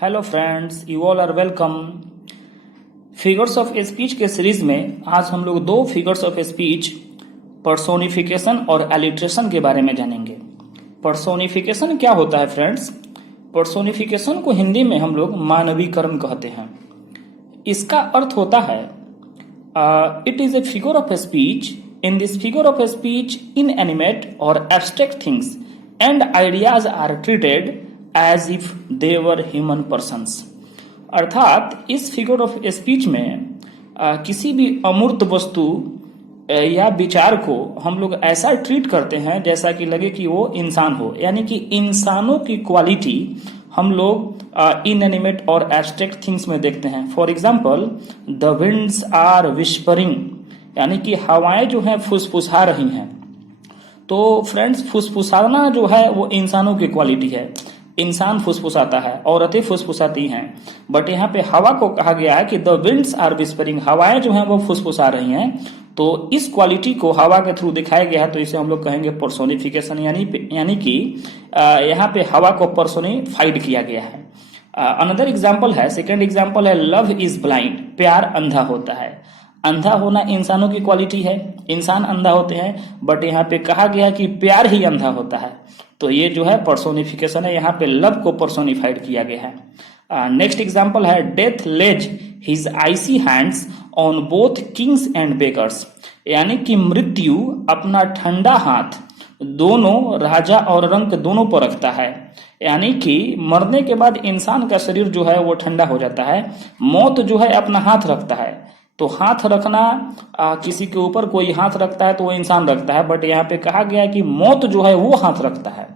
Hello friends, you all are welcome. Figures of speech के series में आज हम लोग दो फिगर्स ऑफ स्पीच पर्सोनिफिकेशन और एलिट्रेशन के बारे में जानेंगे। पर्सोनिफिकेशन क्या होता है फ्रेंड्स? पर्सोनिफिकेशन को हिंदी में हम लोग मानवीकरण कहते हैं। इसका अर्थ होता है it is a figure of speech. In this figure of speech inanimate और abstract things and ideas are treated as if they were human persons. अर्थात इस फिगर ऑफ स्पीच में किसी भी अमूर्त वस्तु या विचार को हम लोग ऐसा ट्रीट करते हैं जैसा कि लगे कि वो इंसान हो, यानी कि इंसानों की क्वालिटी हम लोग इनएनिमेट और एब्स्ट्रैक्ट थिंग्स में देखते हैं। For example, the winds are whispering, यानी कि हवाएं जो हैं फुसफुसा रही हैं। तो फ्रेंड्स, फुसफुसाना जो है वो इंसानों की क्वालिटी है। इंसान फुसफुसाता है, औरतें फुसफुसाती हैं, बट यहाँ पे हवा को कहा गया है कि द विंड्स आर विस्परिंग, हवाएं जो हैं वो फुसफुसा रही हैं। तो इस क्वालिटी को हवा के थ्रू दिखाया गया है, तो इसे हम लोग कहेंगे पर्सोनिफिकेशन, यानी कि यहाँ पे हवा को पर्सोनिफाइड किया गया है। अनदर एग्जाम्पल है, सेकेंड एग्जाम्पल है, लव इज ब्लाइंड, प्यार अंधा होता है। अंधा होना इंसानों की क्वालिटी है, इंसान अंधा होते हैं, बट यहाँ पे कहा गया कि प्यार ही अंधा होता है। तो ये जो है पर्सोनिफिकेशन है, यहाँ पे लव को पर्सोनिफाइड किया गया है। नेक्स्ट एग्जाम्पल है, death lays his icy hands on both kings and bakers, यानी कि मृत्यु अपना ठंडा हाथ दोनों राजा और रंक दोनों पर रखता है। यानी कि मरने के बाद इंसान का शरीर जो है वो ठंडा हो जाता है, मौत जो है अपना हाथ रखता है। तो हाथ रखना, किसी के ऊपर कोई हाथ रखता है तो वो इंसान रखता है, बट यहाँ पे कहा गया है कि मौत जो है वो हाथ रखता है।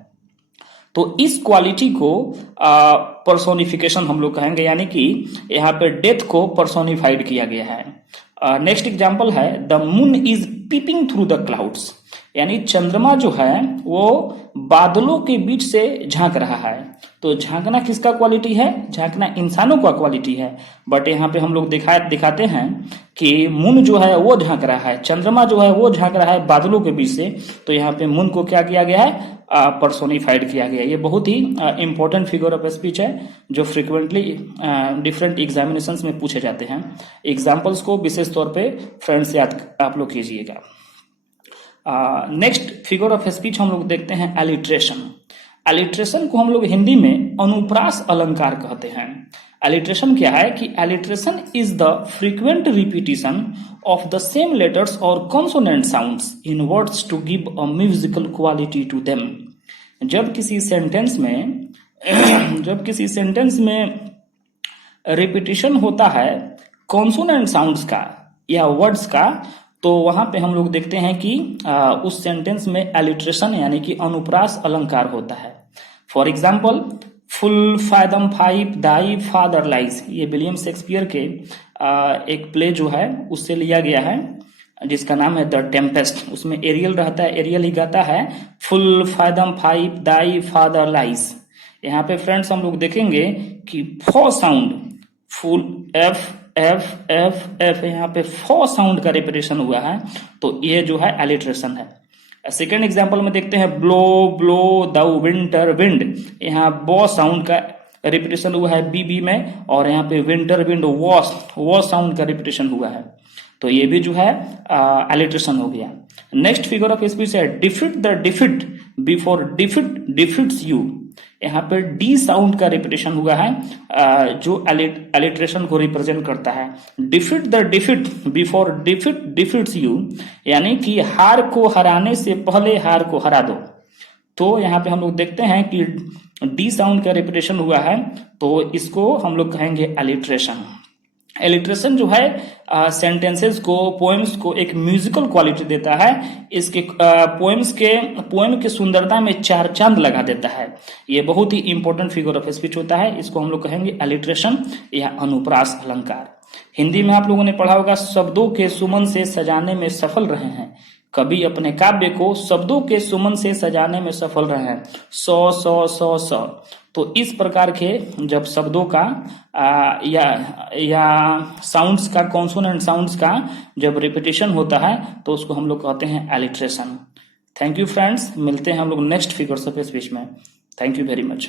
तो इस क्वालिटी को पर्सोनिफिकेशन हम लोग कहेंगे, यानी कि यहाँ पे डेथ को पर्सोनिफाइड किया गया है। नेक्स्ट एग्जाम्पल है, the moon is peeping through the clouds, यानी चंद्रमा जो है वो बादलों के बीच से झांक रहा है। तो झांकना किसका क्वालिटी है? झांकना इंसानों का क्वालिटी है, बट यहाँ पे हम लोग दिखाते हैं कि मून जो है वो झांक रहा है, चंद्रमा जो है वो झांक रहा है बादलों के बीच से। तो यहाँ पे मून को क्या किया गया है? पर्सोनिफाइड किया गया है। ये बहुत ही इंपॉर्टेंट फिगर ऑफ स्पीच है जो फ्रिक्वेंटली डिफरेंट एग्जामिनेशंस में पूछे जाते हैं। एग्जाम्पल्स को विशेष तौर पे फ्रेंड्स याद आप लोग कीजिएगा। नेक्स्ट फिगर ऑफ स्पीच हम लोग देखते हैं एलिट्रेशन। एलिट्रेशन को हम लोग हिंदी में अनुप्रास अलंकार कहते हैं। एलिट्रेशन क्या है कि alliteration is the frequent repetition of the same letters और consonant sounds in words to give a musical quality to them. जब किसी सेंटेंस में रिपीटिशन होता है कॉन्सोनेंट साउंड्स का या वर्ड्स का, तो वहां पे हम लोग देखते हैं कि उस सेंटेंस में एलिट्रेशन यानी कि अनुप्रास अलंकार होता है। For example, full fathom five thy father lies, ये विलियम शेक्सपियर के एक प्ले जो है उससे लिया गया है, जिसका नाम है द टेम्पेस्ट। उसमें एरियल रहता है, एरियल ही गाता है full fathom five thy father lies. यहाँ पे फ्रेंड्स हम लोग देखेंगे कि फो sound, full F F F F, यहाँ पे फो साउंड का रिपीटेशन हुआ है, तो ये जो है एलिट्रेशन है। सेकेंड एग्जांपल में देखते हैं, blow blow the winter wind, यहाँ बो साउंड का रिपीटेशन हुआ है बीबी में, और यहाँ पे विंटर विंड वो साउंड का रिपीटेशन हुआ है, तो ये भी जो है एलिट्रेशन हो गया। नेक्स्ट फिगर ऑफ स्पीच है, defeat the defeat before defeat defeats you, यहाँ पे डी साउंड का रिपीटेशन हुआ है जो एलिट्रेशन को रिप्रेजेंट करता है। Defeat the defeat before defeat defeats you, यानी कि हार को हराने से पहले हार को हरा दो। तो यहाँ पे हम लोग देखते हैं कि डी साउंड का रिपीटेशन हुआ है, तो इसको हम लोग कहेंगे एलिट्रेशन। एलिट्रेशन जो है सेंटेंसेस को, पोएम्स को एक म्यूजिकल क्वालिटी देता है। इसके पोएम के सुंदरता में चार चांद लगा देता है। ये बहुत ही इंपॉर्टेंट फिगर ऑफ स्पीच होता है, इसको हम लोग कहेंगे एलिट्रेशन या अनुप्रास अलंकार। हिंदी में आप लोगों ने पढ़ा होगा, शब्दों के सुमन से सजाने में सफल रहे हैं, कभी अपने काव्य को शब्दों के सुमन से सजाने में सफल रहे हैं, सौ सौ सौ सौ। तो इस प्रकार के जब शब्दों का या साउंड्स का, कॉन्सोनेंट साउंड्स का जब रिपीटिशन होता है तो उसको हम लोग कहते हैं एलिट्रेशन। थैंक यू फ्रेंड्स, मिलते हैं हम लोग नेक्स्ट फिगर्स ऑफ स्पीच में। Thank you very much.